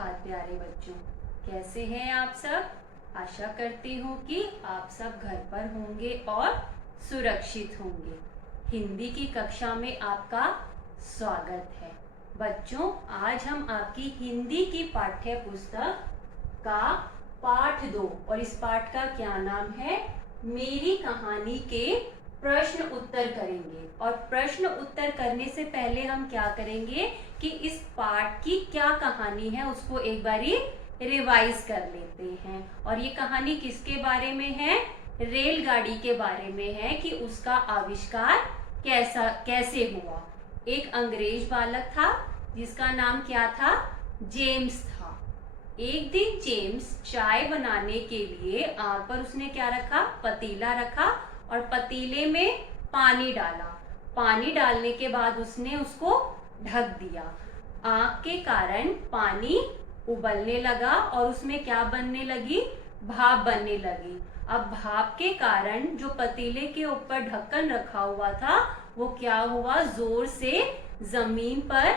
सुप्रभात प्यारे बच्चों, कैसे हैं आप सब। आशा करती हूँ कि आप सब घर पर होंगे और सुरक्षित होंगे। हिंदी की कक्षा में आपका स्वागत है। बच्चों, आज हम आपकी हिंदी की पाठ्य पुस्तक का पाठ 2 और इस पाठ का क्या नाम है, मेरी कहानी के प्रश्न उत्तर करेंगे। और प्रश्न उत्तर करने से पहले हम क्या करेंगे कि इस पाठ की क्या कहानी है उसको एक बारी रिवाइज कर लेते हैं। और ये कहानी किसके बारे में है, रेलगाड़ी के बारे में है कि उसका आविष्कार कैसे हुआ। एक अंग्रेज बालक था जिसका नाम क्या था, जेम्स था। एक दिन जेम्स चाय बनाने के लिए आग पर उसने क्या रखा, पतीला रखा और पतीले में पानी डाला। पानी डालने के बाद उसने उसको ढक दिया। आग के कारण पानी उबलने लगा और उसमें क्या बनने लगी, भाप बनने लगी। अब भाप के कारण जो पतीले के ऊपर ढक्कन रखा हुआ था वो क्या हुआ, जोर से जमीन पर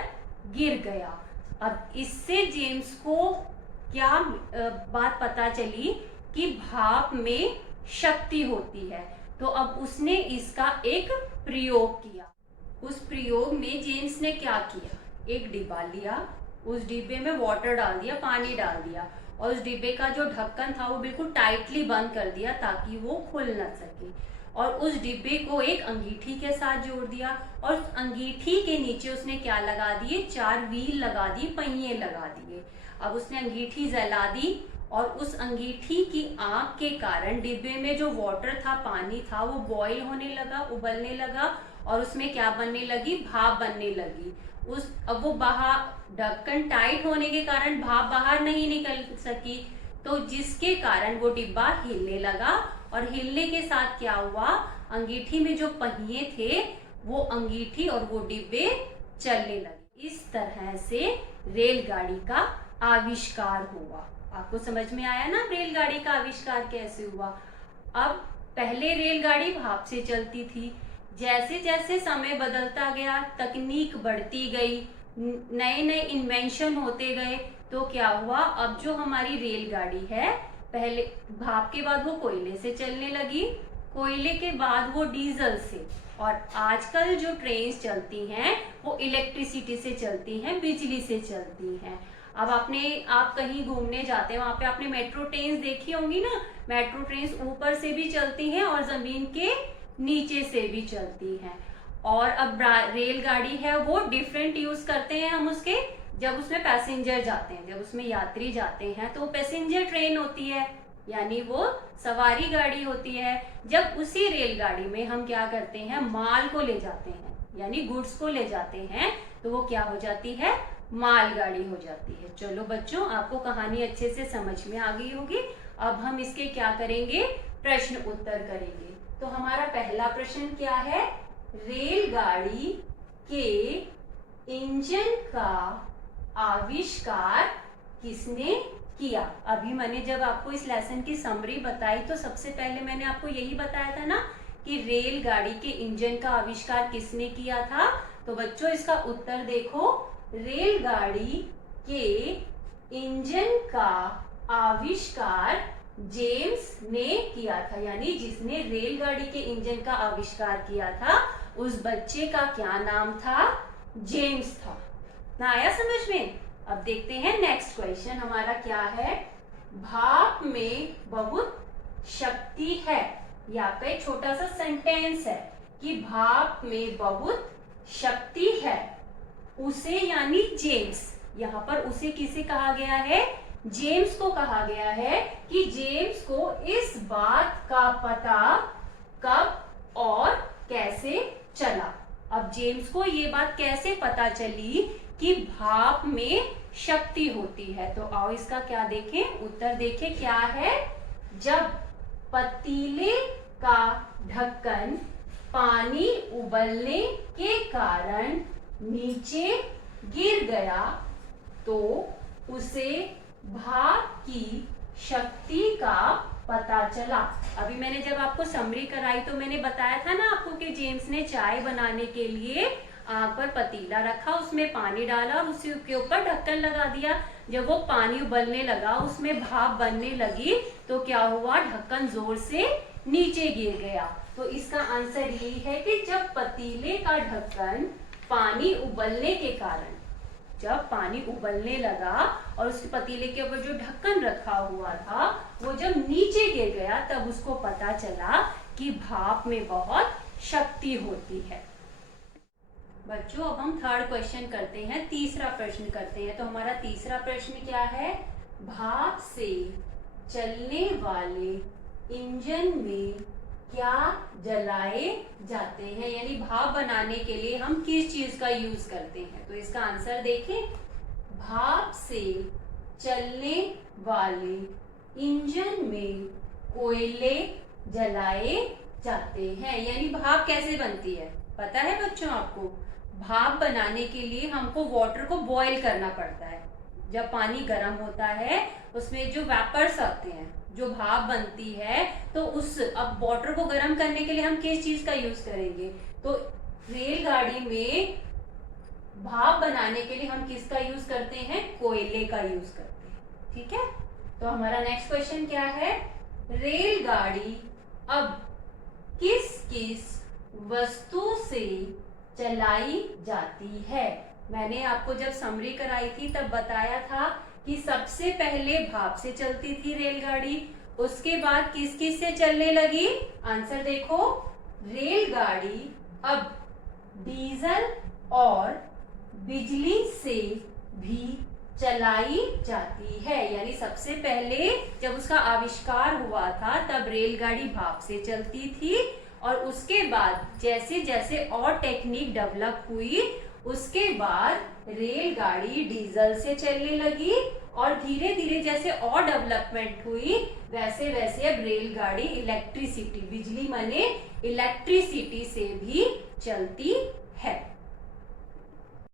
गिर गया। अब इससे जेम्स को क्या बात पता चली कि भाप में शक्ति होती है। तो अब उसने इसका एक प्रयोग किया। उस प्रयोग में जेम्स ने क्या किया, एक डिब्बा लिया, उस डिब्बे में वाटर डाल दिया, पानी डाल दिया और उस डिब्बे का जो ढक्कन था वो बिल्कुल टाइटली बंद कर दिया ताकि वो खुल न सके। और उस डिब्बे को एक अंगीठी के साथ जोड़ दिया और उस अंगीठी के नीचे उसने क्या लगा दिए, 4 व्हील लगा दिए, पहिए लगा दिए। अब उसने अंगीठी जला दी और उस अंगीठी की आग के कारण डिब्बे में जो वाटर था, पानी था, वो बॉईल होने लगा, उबलने लगा और उसमें क्या बनने लगी, भाप बनने लगी। अब वो बाहर ढक्कन टाइट होने के कारण भाप बाहर नहीं निकल सकी, तो जिसके कारण वो डिब्बा हिलने लगा और हिलने के साथ क्या हुआ, अंगीठी में जो पहिए थे वो अंगीठी और वो डिब्बे चलने लगे। इस तरह से रेलगाड़ी का आविष्कार हुआ। आपको समझ में आया ना रेलगाड़ी का आविष्कार कैसे हुआ। अब पहले रेलगाड़ी भाप से चलती थी, जैसे जैसे समय बदलता गया, तकनीक बढ़ती गई, नए नए इन्वेंशन होते गए, तो क्या हुआ, अब जो हमारी रेलगाड़ी है पहले भाप के बाद वो कोयले से चलने लगी, कोयले के बाद वो डीजल से, और आजकल जो ट्रेन चलती हैं वो इलेक्ट्रिसिटी से चलती हैं, बिजली से चलती हैं। अब आप कहीं घूमने जाते हैं, वहां पे आपने मेट्रो ट्रेन देखी होंगी ना। मेट्रो ट्रेन ऊपर से भी चलती हैं और जमीन के नीचे से भी चलती हैं। और अब रेलगाड़ी है वो डिफरेंट यूज करते हैं हम उसके, जब उसमें पैसेंजर जाते हैं, जब उसमें यात्री जाते हैं तो वो पैसेंजर ट्रेन होती है, यानी वो सवारी गाड़ी होती है। जब उसी रेलगाड़ी में हम क्या करते हैं, माल को ले जाते हैं, यानी गुड्स को ले जाते हैं, तो वो क्या हो जाती है, मालगाड़ी हो जाती है। चलो बच्चों, आपको कहानी अच्छे से समझ में आ गई होगी। अब हम इसके क्या करेंगे, प्रश्न उत्तर करेंगे। तो हमारा पहला प्रश्न क्या है, रेलगाड़ी के इंजन का आविष्कार किसने किया। अभी मैंने जब आपको इस लेसन की समरी बताई तो सबसे पहले मैंने आपको यही बताया था ना कि रेलगाड़ी के इंजन का आविष्कार किसने किया था। तो बच्चों इसका उत्तर देखो, रेलगाड़ी के इंजन का आविष्कार जेम्स ने किया था, यानी जिसने रेलगाड़ी के इंजन का आविष्कार किया था उस बच्चे का क्या नाम था, जेम्स था। ना आया समझ में। अब देखते हैं नेक्स्ट क्वेश्चन हमारा क्या है, भाप में बहुत शक्ति है। ये आपका एक छोटा सा सेंटेंस है कि भाप में बहुत शक्ति है। उसे यानी जेम्स, यहाँ पर उसे किसे कहा गया है, जेम्स को कहा गया है कि जेम्स को इस बात का पता कब और कैसे चला। अब जेम्स को ये बात कैसे पता चली कि भाप में शक्ति होती है, तो आओ इसका क्या देखें, उत्तर देखें क्या है। जब पतीले का ढक्कन पानी उबलने के कारण नीचे गिर गया तो उसे भाप की शक्ति का पता चला। अभी मैंने जब आपको समरी कराई तो मैंने बताया था ना आपको कि जेम्स ने चाय बनाने के लिए आग पर पतीला रखा, उसमें पानी डाला और उसी के ऊपर ढक्कन लगा दिया। जब वो पानी उबलने लगा, उसमें भाप बनने लगी, तो क्या हुआ, ढक्कन जोर से नीचे गिर गया। तो इसका आंसर यही है कि जब पतीले का ढक्कन पानी उबलने के कारण, जब पानी उबलने लगा और उस पतीले के ऊपर जो ढक्कन रखा हुआ था वो जब नीचे गिर गया, तब उसको पता चला कि भाप में बहुत शक्ति होती है। बच्चों अब हम थर्ड क्वेश्चन करते हैं, तीसरा प्रश्न करते हैं। तो हमारा तीसरा प्रश्न क्या है, भाप से चलने वाले इंजन में क्या जलाए जाते हैं, यानी भाप बनाने के लिए हम किस चीज का यूज करते हैं। तो इसका आंसर देखें, भाप से चलने वाले इंजन में कोयले जलाए जाते हैं। यानी भाप कैसे बनती है, पता है बच्चों आपको? भाप बनाने के लिए हमको वाटर को बॉईल करना पड़ता है। जब पानी गर्म होता है उसमें जो वेपर्स आते हैं, जो भाप बनती है, तो उस अब वाटर को गर्म करने के लिए हम किस चीज का यूज करेंगे? तो रेलगाड़ी में भाप बनाने के लिए हम किसका यूज करते हैं? कोयले का यूज करते हैं। ठीक है, तो हमारा नेक्स्ट क्वेश्चन क्या है, रेलगाड़ी अब किस किस वस्तु से चलाई जाती है? मैंने आपको जब समरी कराई थी तब बताया था कि सबसे पहले भाप से चलती थी रेलगाड़ी, उसके बाद किस किस से चलने लगी? आंसर देखो, रेलगाड़ी अब डीजल और बिजली से भी चलाई जाती है। यानी सबसे पहले जब उसका आविष्कार हुआ था तब रेलगाड़ी भाप से चलती थी, और उसके बाद जैसे जैसे और टेक्निक डेवलप हुई उसके बाद रेलगाड़ी डीजल से चलने लगी, और धीरे धीरे जैसे और डेवलपमेंट हुई वैसे वैसे अब रेलगाड़ी इलेक्ट्रिसिटी, बिजली माने इलेक्ट्रिसिटी से भी चलती है।